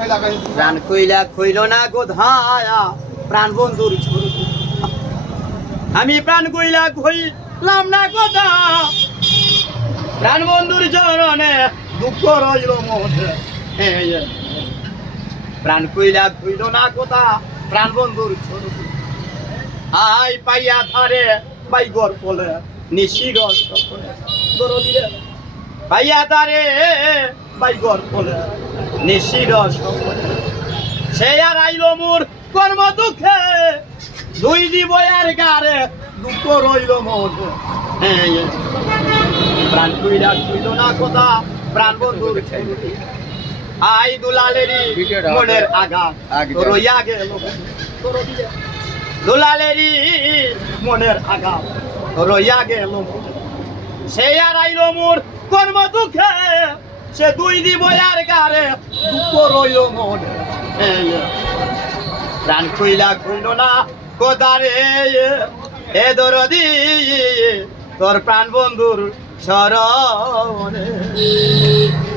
প্রাণ কইলা কইল না গোধায়া প্রাণ বন্ধুর ছোট আমি প্রাণ কইলা কইলাম না কথা প্রাণ বন্ধুর চরণে দুঃখ রইল মনে প্রাণ কইলা কইল না কথা প্রাণ বন্ধুর ছোট আই পাইয়া ধারে বাইগর বলে নিশির দরদিরে পাইয়া ধারে বাইগর বলে নিশির সে আর আইল মোর কর্ম দুঃখে দুই দিব আর গারে দুঃখ রইল মোর প্রাণ কইলা কইল না কথা প্রাণ বন্ধুর আই দুলালেরই মনের আঘাত রইয়া গেল দুলালেরই মনের আঘাত রইয়া গেল সে আর আইল মোর কর্ম দুঃখে সে দুই দিব আর গারে দুঃখ রইল মনে প্রাণ কইলা কইল না কোদারে এ দরদি তোর প্রাণ বন্ধুর শরণে